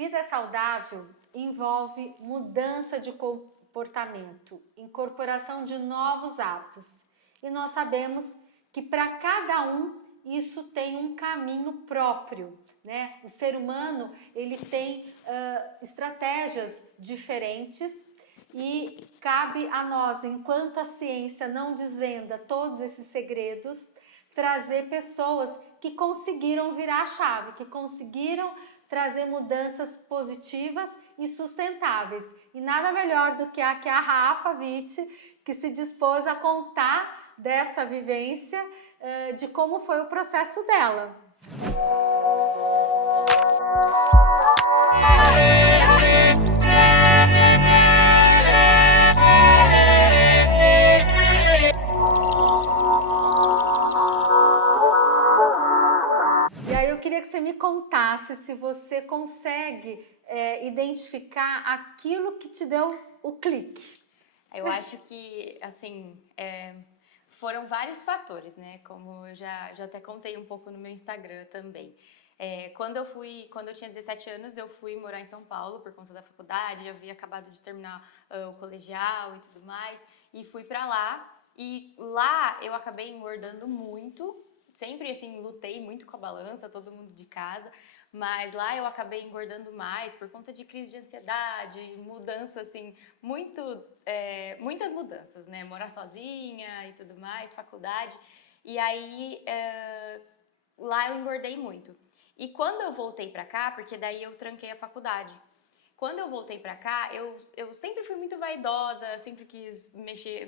Vida saudável envolve mudança de comportamento, incorporação de novos hábitos. E nós sabemos que para cada um isso tem um caminho próprio, né? O ser humano ele tem estratégias diferentes e cabe a nós, enquanto a ciência não desvenda todos esses segredos, trazer pessoas que conseguiram virar a chave, que conseguiram trazer mudanças positivas e sustentáveis. E nada melhor do que a Rafa Witt, que se dispôs a contar dessa vivência, de como foi o processo dela. E aí eu queria que você me contasse se você consegue identificar aquilo que te deu o clique. Eu acho que, assim, foram vários fatores, né? Como eu já até contei um pouco no meu Instagram também. Quando eu tinha 17 anos, eu fui morar em São Paulo por conta da faculdade, já havia acabado de terminar o colegial e tudo mais, e fui pra lá. E lá eu acabei engordando muito, sempre assim, lutei muito com a balança, todo mundo de casa, mas lá eu acabei engordando mais por conta de crise de ansiedade, mudança assim, muitas mudanças, né? Morar sozinha e tudo mais, faculdade. E aí lá eu engordei muito. E quando eu voltei pra cá, porque daí eu tranquei a faculdade. Quando eu voltei pra cá, eu sempre fui muito vaidosa, sempre quis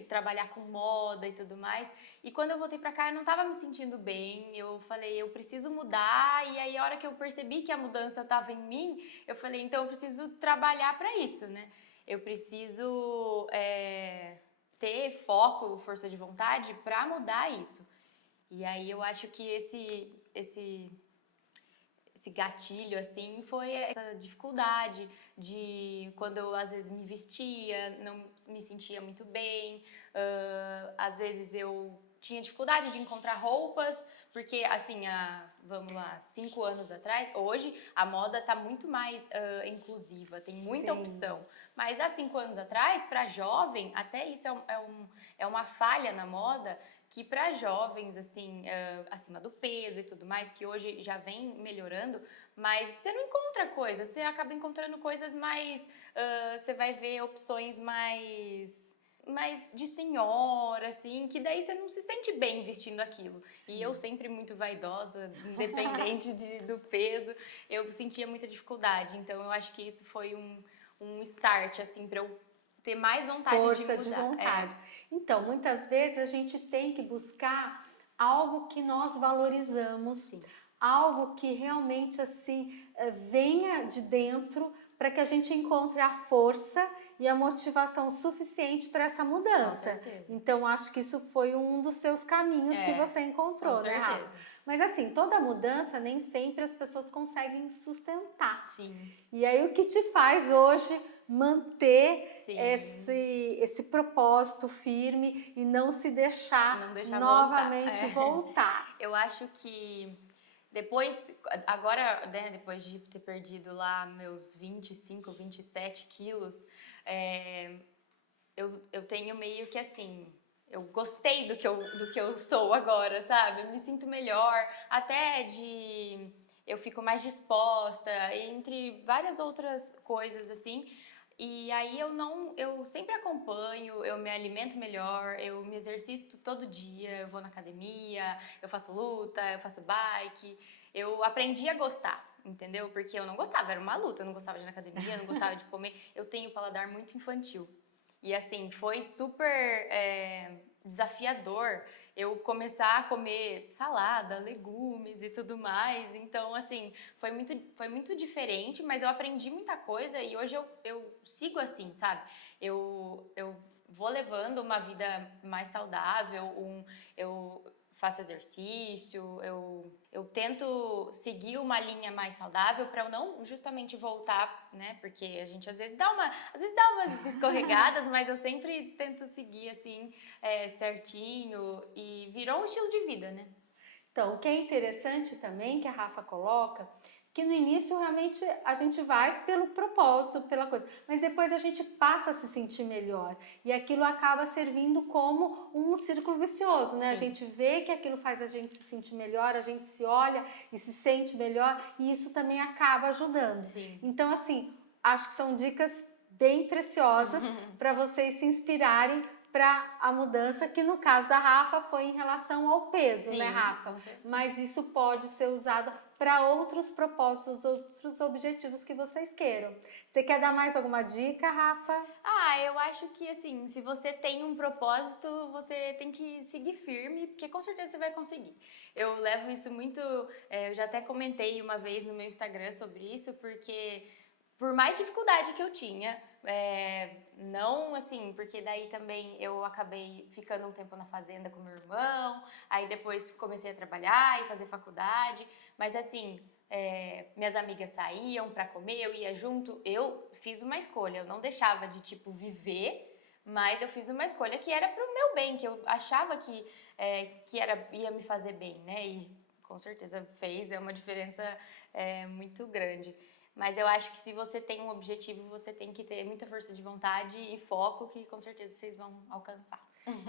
trabalhar com moda e tudo mais. E quando eu voltei pra cá, eu não tava me sentindo bem. Eu falei, eu preciso mudar. E aí, a hora que eu percebi que a mudança tava em mim, eu falei, então eu preciso trabalhar pra isso, né? Eu preciso ter foco, força de vontade pra mudar isso. E aí, eu acho que esse gatilho, assim, foi essa dificuldade de quando eu, às vezes, me vestia, não me sentia muito bem, às vezes eu tinha dificuldade de encontrar roupas, porque, assim, vamos lá, 5 anos atrás, hoje a moda tá muito mais inclusiva, tem muita opção, mas há 5 anos atrás, para jovem, até isso é uma falha na moda, que para jovens, assim, acima do peso e tudo mais, que hoje já vem melhorando, mas você não encontra coisas, você acaba encontrando coisas mais, você vai ver opções mais de senhora, assim, que daí você não se sente bem vestindo aquilo. Sim. E eu sempre muito vaidosa, independente do peso, eu sentia muita dificuldade, então eu acho que isso foi um start, assim, para eu ter mais vontade de mudar. Força de vontade. Então, muitas vezes a gente tem que buscar algo que nós valorizamos, sim, algo que realmente assim venha de dentro para que a gente encontre a força e a motivação suficiente para essa mudança. Com certeza. Então, acho que isso foi um dos seus caminhos que você encontrou, né, Rafa? Mas assim, toda mudança nem sempre as pessoas conseguem sustentar. Sim. E aí o que te faz hoje manter esse propósito firme e não se deixar novamente voltar? Eu acho que agora, né, depois de ter perdido lá meus 25, 27 quilos, eu tenho meio que assim, eu gostei do que eu sou agora, sabe? Eu me sinto melhor, até eu fico mais disposta, entre várias outras coisas assim. E aí eu sempre acompanho, eu me alimento melhor, eu me exercito todo dia, eu vou na academia, eu faço luta, eu faço bike, eu aprendi a gostar, entendeu? Porque eu não gostava, era uma luta, eu não gostava de ir na academia, eu não gostava de comer, eu tenho paladar muito infantil. E assim, foi super desafiador eu começar a comer salada, legumes e tudo mais. Então, assim, foi muito diferente, mas eu aprendi muita coisa e hoje eu sigo assim, sabe? Eu vou levando uma vida mais saudável, eu faço exercício, eu tento seguir uma linha mais saudável para eu não justamente voltar, né? Porque a gente às vezes dá umas escorregadas, mas eu sempre tento seguir assim, certinho, e virou um estilo de vida, né? Então, o que é interessante também que a Rafa coloca que no início realmente a gente vai pelo propósito, pela coisa, mas depois a gente passa a se sentir melhor e aquilo acaba servindo como um círculo vicioso, né? Sim. A gente vê que aquilo faz a gente se sentir melhor, a gente se olha e se sente melhor e isso também acaba ajudando. Sim. Então, assim, acho que são dicas bem preciosas para vocês se inspirarem para a mudança, que no caso da Rafa foi em relação ao peso, Sim, né, Rafa? com certeza. Mas isso pode ser usado para outros propósitos, outros objetivos que vocês queiram. Você quer dar mais alguma dica, Rafa? Eu acho que assim, se você tem um propósito, você tem que seguir firme, porque com certeza você vai conseguir. Eu levo isso muito, eu já até comentei uma vez no meu Instagram sobre isso, porque por mais dificuldade que eu tinha, não assim, porque daí também eu acabei ficando um tempo na fazenda com meu irmão, aí depois comecei a trabalhar e fazer faculdade, mas assim, minhas amigas saíam pra comer, eu ia junto, eu fiz uma escolha, eu não deixava de tipo viver, mas eu fiz uma escolha que era pro meu bem, que eu achava que ia me fazer bem, né? E com certeza fez, é uma diferença muito grande. Mas eu acho que se você tem um objetivo, você tem que ter muita força de vontade e foco, que com certeza vocês vão alcançar.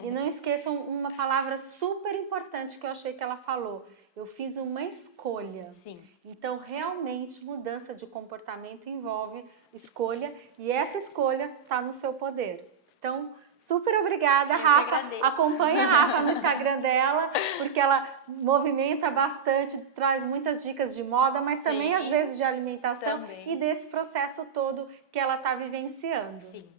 E não esqueçam uma palavra super importante que eu achei que ela falou. Eu fiz uma escolha. Sim. Então, realmente, mudança de comportamento envolve escolha e essa escolha está no seu poder. Então, super obrigada, Rafa. Acompanha a Rafa no Instagram dela, porque ela movimenta bastante, traz muitas dicas de moda, mas também às vezes de alimentação e desse processo todo que ela está vivenciando. Sim.